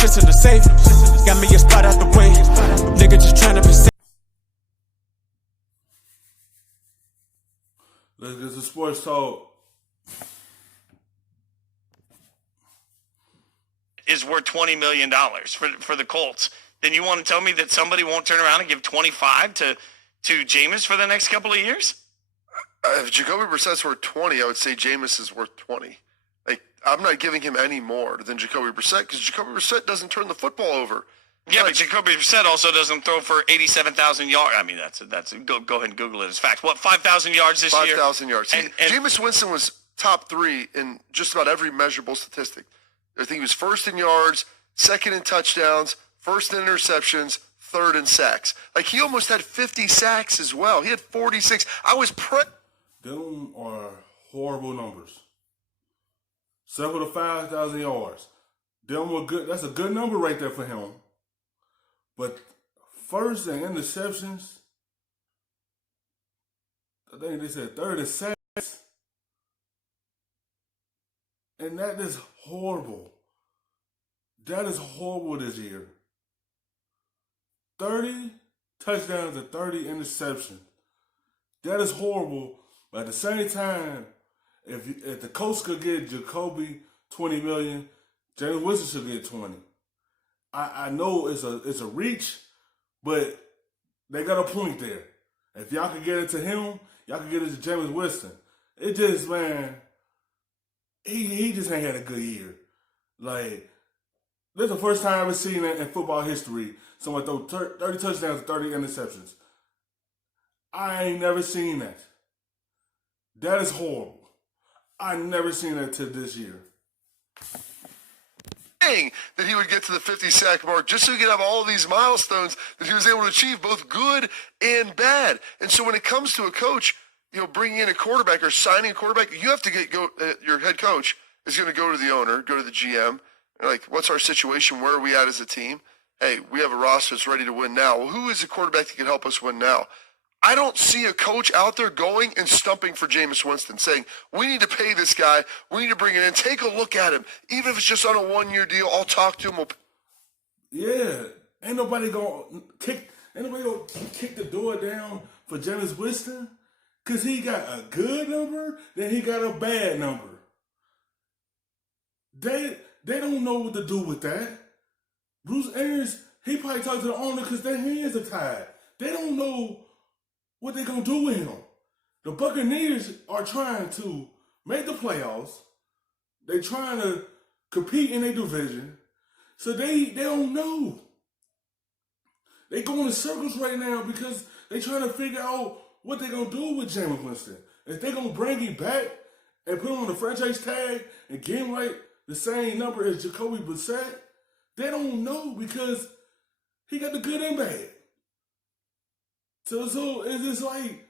shit's in the safe. Got me a spot out the way. Nigga just tryna be safe. Let's get to sports talk. Is worth $20 million for the Colts. Then you want to tell me that somebody won't turn around and give 25 to Jameis for the next couple of years? If Jacoby Brissett's worth 20, I would say Jameis is worth 20. Like, I'm not giving him any more than Jacoby Brissett because Jacoby Brissett doesn't turn the football over. Yeah, but Jacoby Brissett also doesn't throw for 87,000 yards. I mean, that's go ahead and Google it as facts. What, 5,000 yards this year? 5,000 yards. And Jameis Winston was top 3 in just about every measurable statistic. I think he was first in yards, second in touchdowns, first in interceptions, third in sacks. Like, he almost had 50 sacks as well. He had 46. I was Them are horrible numbers. 7 to 5,000 yards. Them were good. That's a good number right there for him. But first and interceptions, I think they said third and sacks. And that is horrible. That is horrible this year. 30 touchdowns and 30 interceptions. That is horrible. But at the same time, if the Colts could get Jacoby $20 million, Jameis Winston should get 20. I know it's a reach, but they got a point there. If y'all can get it to him, y'all can get it to Jameis Winston. It just, man, he just ain't had a good year. Like, this is the first time I've ever seen it in football history. Someone throw 30 touchdowns and 30 interceptions. I ain't never seen that. That is horrible. I never seen that till this year. that he would get to the 50 sack mark just so he could have all of these milestones that he was able to achieve, both good and bad. And so when it comes to a coach, bringing in a quarterback or signing a quarterback, you have to your head coach is going to go to the owner, go to the GM, and like, what's our situation? Where are we at as a team? Hey, we have a roster that's ready to win now. Well, who is the quarterback that can help us win now? I don't see a coach out there going and stumping for Jameis Winston, saying, we need to pay this guy, we need to bring it in, take a look at him. Even if it's just on a one-year deal, I'll talk to him. Yeah, ain't nobody gonna kick the door down for Jameis Winston, because he got a good number, then he got a bad number. They don't know what to do with that. Bruce Arians, he probably talked to the owner because their hands are tied. They don't know what they're going to do with him. The Buccaneers are trying to make the playoffs. They're trying to compete in their division. So they don't know. They going in circles right now because they're trying to figure out what they're going to do with Jameis Winston. If they're going to bring him back and put him on the franchise tag and give him like the same number as Jacoby Brissett, they don't know because he got the good and bad. So it's just like,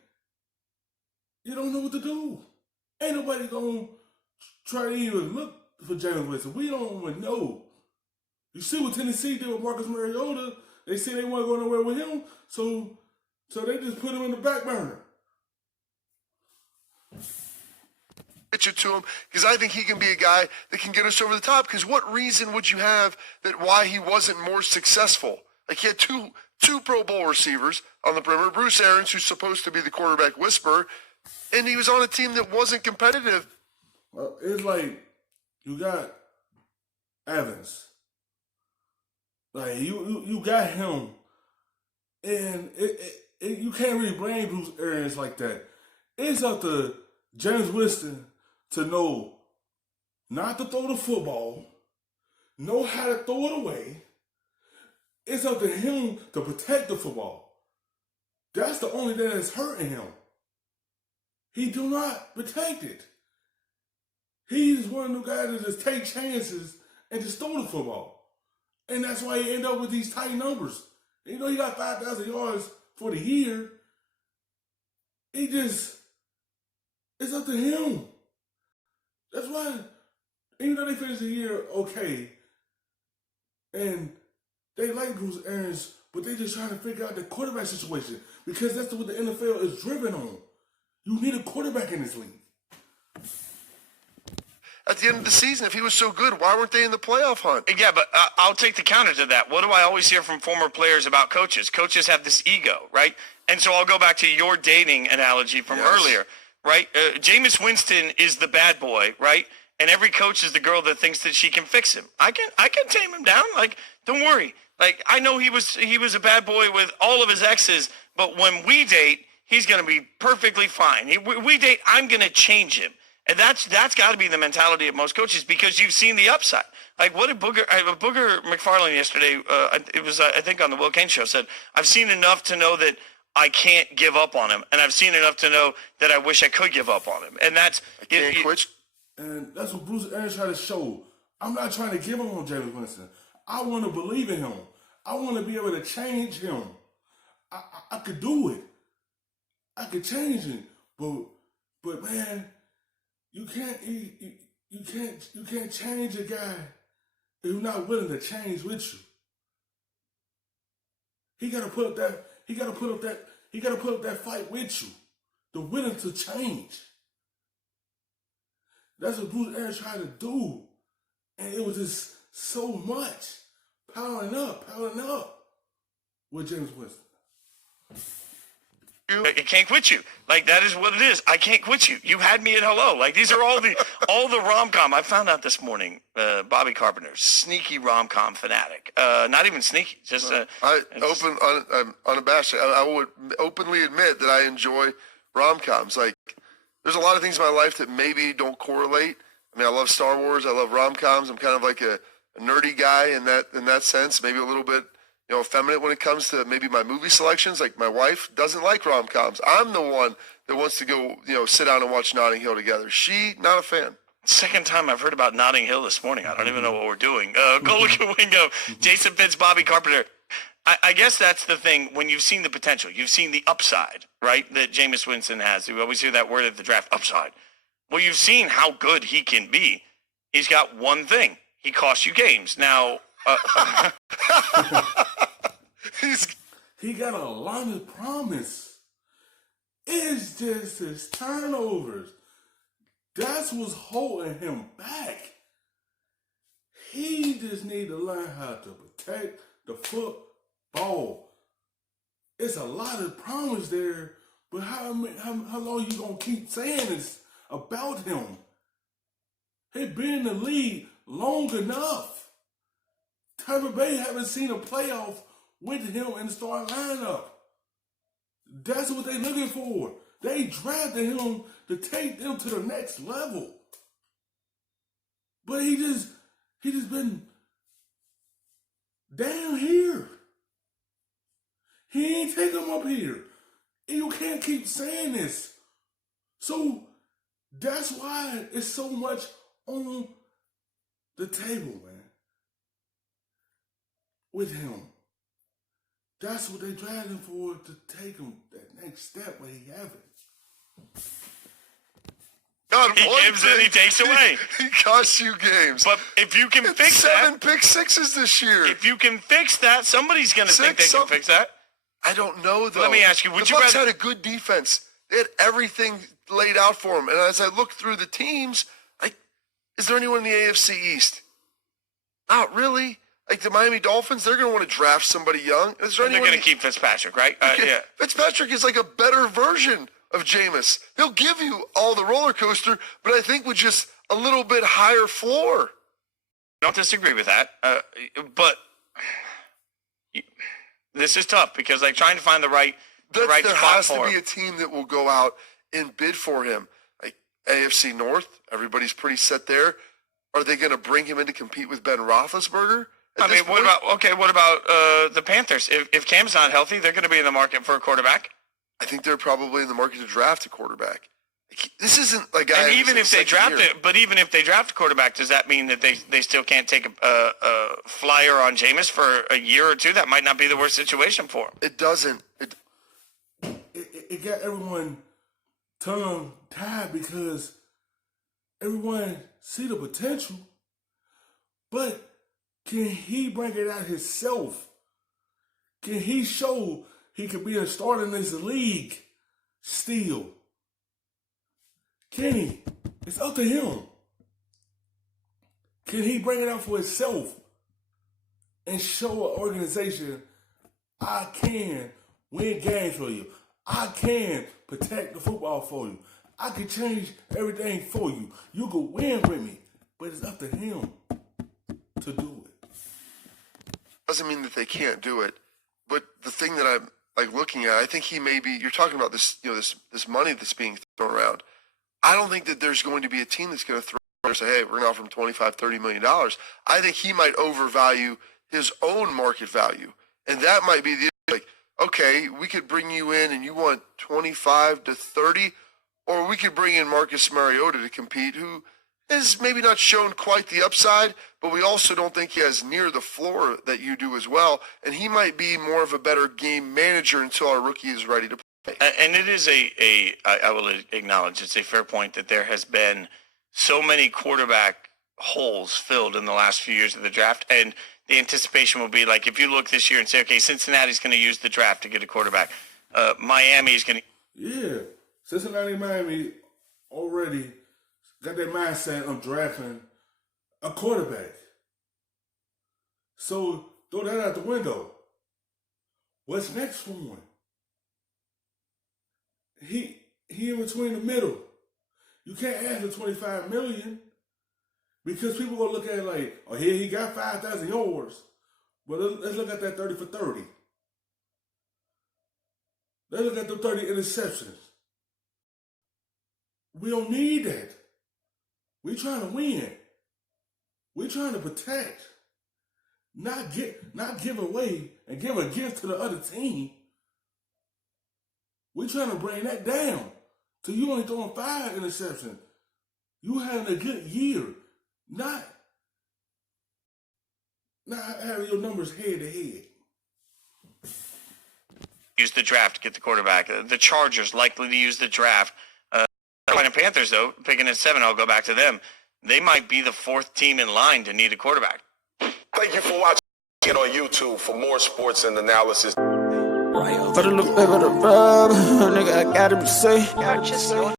you don't know what to do. Ain't nobody going to try to even look for Jameis Winston. We don't even know. You see what Tennessee did with Marcus Mariota. They said they weren't going nowhere with him, so they just put him in the back burner. You to him, because I think he can be a guy that can get us over the top. Because what reason would you have that why he wasn't more successful? Like, he had two Pro Bowl receivers on the perimeter, Bruce Arians, who's supposed to be the quarterback whisperer, and he was on a team that wasn't competitive. Well, it's like you got Evans, like you got him, and you can't really blame Bruce Arians like that. It's up to Jameis Winston to know not to throw the football, know how to throw it away. It's up to him to protect the football. That's the only thing that's hurting him. He do not protect it. He's one of the guys that just take chances and just throw the football. And that's why he end up with these tight numbers. He got 5,000 yards for the year. It's up to him. That's why, even though they finished the year okay, and they like Bruce Arians, but they just trying to figure out the quarterback situation, because that's what the NFL is driven on. You need a quarterback in this league. at the end of the season if he was so good? Why weren't they in the playoff hunt? Yeah, but I'll take the counter to that. What do I always hear from former players about coaches? Coaches have this ego, right? And so I'll go back to your dating analogy from earlier, right? Jameis Winston is the bad boy, right? And every coach is the girl that thinks that she can fix him. I can tame him down. Like, don't worry. Like, I know he was a bad boy with all of his exes, but when we date, he's going to be perfectly fine. We date, I'm going to change him. And that's got to be the mentality of most coaches because you've seen the upside. Like, what did Booger McFarland yesterday, it was, I think on the Will Kane show, said, I've seen enough to know that I can't give up on him. And I've seen enough to know that I wish I could give up on him. And that's... I can't quit. And that's what Bruce Arians tried to show. I'm not trying to give him on Jameis Winston. I want to believe in him. I want to be able to change him. I could do it. I could change him. But man, you can't change a guy if you're not willing to change with you. He gotta put up that fight with you. The willing to change. That's what Bruce Arians tried to do. And it was just so much piling up with Jameis Winston. I can't quit you. Like, that is what it is. I can't quit you. You had me at hello. Like, these are all the rom-com. I found out this morning, Bobby Carpenter, sneaky rom-com fanatic. Not even sneaky. Just I'm unabashed. I would openly admit that I enjoy rom-coms. Like, there's a lot of things in my life that maybe don't correlate. I mean, I love Star Wars. I love rom-coms. I'm kind of like a nerdy guy in that sense. Maybe a little bit, effeminate when it comes to maybe my movie selections. Like, my wife doesn't like rom-coms. I'm the one that wants to go, sit down and watch Notting Hill together. She, not a fan. Second time I've heard about Notting Hill this morning. I don't even know what we're doing. Go look at Wingo. Jason Fitz, Bobby Carpenter. I guess that's the thing. When you've seen the potential, you've seen the upside, right, that Jameis Winston has. We always hear that word at the draft, upside. Well, you've seen how good he can be. He's got one thing. He costs you games. Now, he got a lot of promise. It's just his turnovers. That's what's holding him back. He just need to learn how to protect the football. It's a lot of promise there, but how long you gonna keep saying this about him? He been in the league long enough. Tampa Bay haven't seen a playoff with him in the starting lineup. That's what they looking for. They drafted him to take them to the next level. But he just been down here. He ain't take him up here. And you can't keep saying this. So that's why it's so much on the table, man. With him. That's what they drafted him for, to take him that next step where he haven't. He gives and he takes away. He costs you games. But if you can fix that, 7 pick sixes this year. if you can fix that, somebody's going to think they can fix that. I don't know, though. Let me ask you, would the you Bucs rather... had a good defense. They had everything laid out for them. And as I look through the teams, is there anyone in the AFC East? Not really. Like the Miami Dolphins, they're going to want to draft somebody young. Is there And they're going to keep Fitzpatrick, right? Yeah. Fitzpatrick is like a better version of Jameis. He'll give you all the roller coaster, but I think with just a little bit higher floor. Don't disagree with that. But this is tough because like trying to find the right There spot has for to be him. a team that will go out and bid for him. Like AFC North, everybody's pretty set there. Are they going to bring him in to compete with Ben Roethlisberger? I mean, what about the Panthers? If Cam's not healthy, they're going to be in the market for a quarterback. I think they're probably in the market to draft a quarterback. This isn't like And even if they draft it, but even if they draft a quarterback, does that mean that they still can't take a flyer on Jameis for a year or two? That might not be the worst situation for him. It doesn't. It got everyone tongue-tied because everyone see the potential, but can he bring it out himself? Can he show he could be a starter in this league still? Can he? It's up to him. Can he bring it out for himself and show an organization, I can win games for you. I can protect the football for you. I can change everything for you. You can win with me. But it's up to him to do it. Doesn't mean that they can't do it. But the thing that I'm like looking at, I think he may be, you're talking about this, this money that's being thrown around. I don't think that there's going to be a team that's going to throw and say, hey, we're going to offer him $25-30 million. I think he might overvalue his own market value. And that might be the, like, okay, we could bring you in and you want 25 to 30, or we could bring in Marcus Mariota to compete, who has maybe not shown quite the upside, but we also don't think he has near the floor that you do as well. And he might be more of a better game manager until our rookie is ready to play. And it is I will acknowledge, it's a fair point that there has been so many quarterback holes filled in the last few years of the draft. And the anticipation will be like, if you look this year and say, okay, Cincinnati's going to use the draft to get a quarterback. Miami's going to. Yeah. Cincinnati, Miami already got that mindset of drafting a quarterback. So throw that out the window. What's next for him? He in between the middle. You can't ask for $25 million because people gonna look at it like, oh, here he got 5,000 yards, but let's look at that 30 for 30. Let's look at the 30 interceptions. We don't need that. We're trying to win. We're trying to protect, not give away and give a gift to the other team. We're trying to bring that down. So you only throwing 5 interceptions. You having a good year, not having your numbers head to head. Use the draft to get the quarterback. The Chargers likely to use the draft. Carolina Panthers, though, picking at 7, I'll go back to them. They might be the 4th team in line to need a quarterback. Thank you for watching it on YouTube for more sports and analysis. For the look back of the rub, nigga, I gotta be safe.